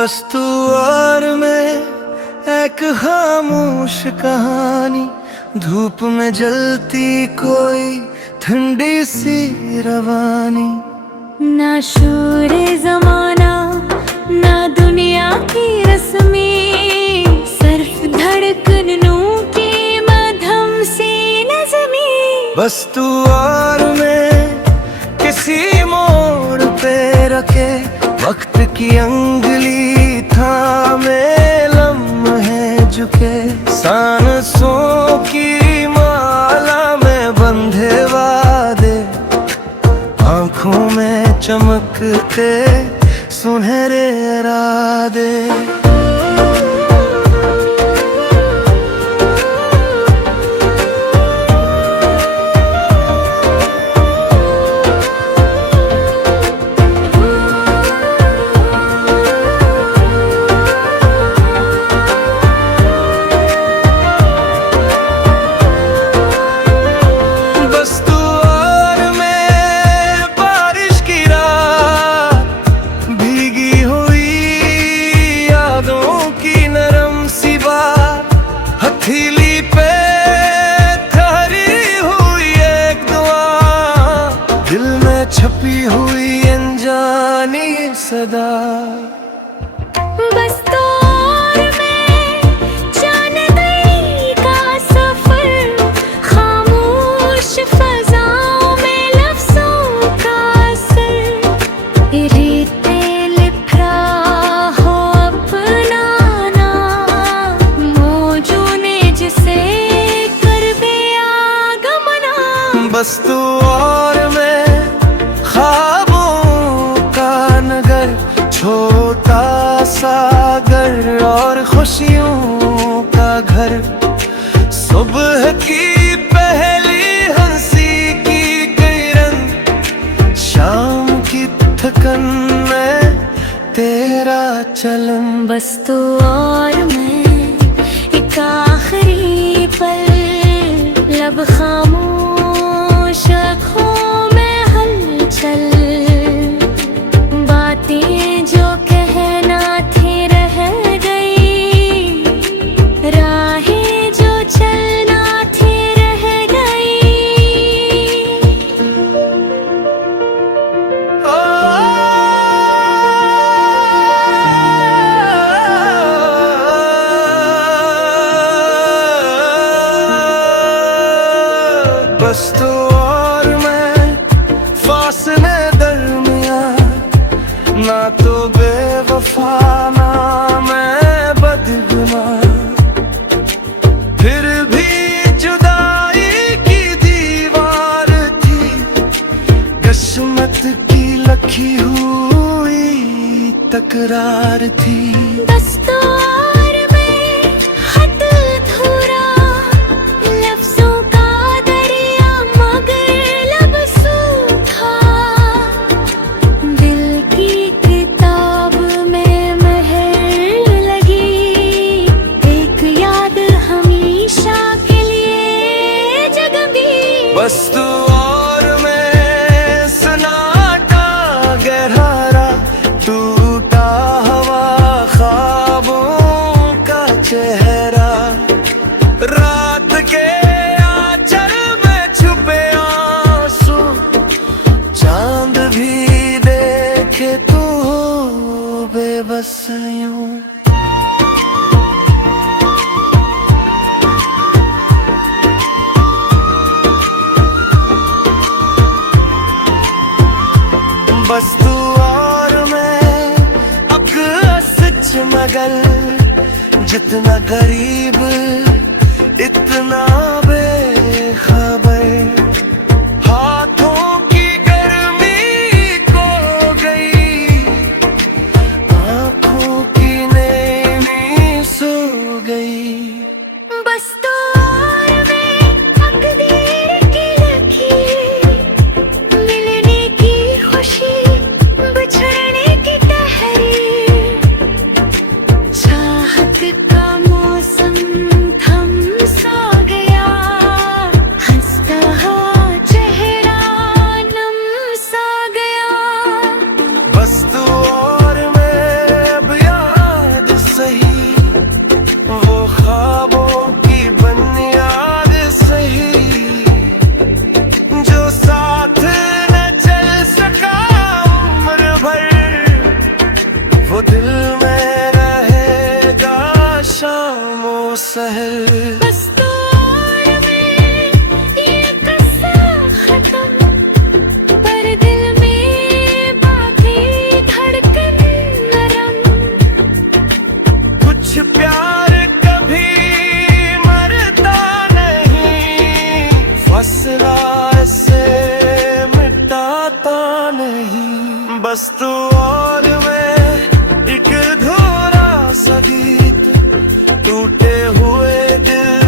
बस तू और मैं, एक खामोश कहानी, धूप में जलती कोई ठंडी सी रवानी। ना शोर जमाना ना दुनिया की रस्मी, सिर्फ धड़कनों की मधम सी नज़मी। बस तू और मैं किसी मोड़ पे रखे, वक्त की अंगुली थामे लम्हे झुके, सांसों की माला में बंधे वादे, आँखों में चमकते सुनहरे इरादे। हथेली पे ठहरी हुई एक दुआ, दिल में छपी हुई अनजानी सदा। बस तो और मैं जाने गई का सफर, खामोश फजाओं में लफ्जों का असर। रेते लिपरा हो अपना नाम, मौजों ने जिसे कर दिया गमना। बस तू और मैं, ख्वाबों का नगर, छोटा सागर और खुशियों का घर। सुबह की पहली हंसी की किरण, शाम की थकन में तेरा चलन। बस तू और मैं, एक आखिरी पल, लब खामोश आँखों में हलचल, बातें जो कहना थी रह गई, राहें जो चलना थी रह गई। बस तू और मैं, फासले दरमियां, ना तो बेवफा ना मैं बदगुमान, फिर भी जुदाई की दीवार थी, किस्मत की लखी हुई तकरार थी। बस तो और मैं, खत अधूरा, लफ्जों का दरिया मगर लब सूखा, दिल की किताब में महर लगी, एक याद हमेशा के लिए जग गई। बस तू और मैं, सन्नाटा गहरा, टूटा हवा ख्वाबों का चेहरा, रात के आंचल में छुपे आंसू, चांद भी देखे तू बेबस यूं। बस तू और मैं, अक्स मगर, जितना करीब इतना बेखबर, हाथों की गर्मी खो गई, आँखों की नैनी सो गई। बस तो और मैं, तकदीर की लकीर, मिलने की खुशी, बिछड़ने की तहरीर, चाहत का मौसम थम सा गया, हंसता हुआ चेहरा नम सा गया। बस तू और मैं, अब यार सहर। बस तो और में ये किस्सा खत्म, पर दिल में बाकी धड़कन नरम। कुछ प्यार कभी मरता नहीं, फसला से मिटाता नहीं। बस तू और मैं एक अधूरा सा गीत, टूटे हुए दिल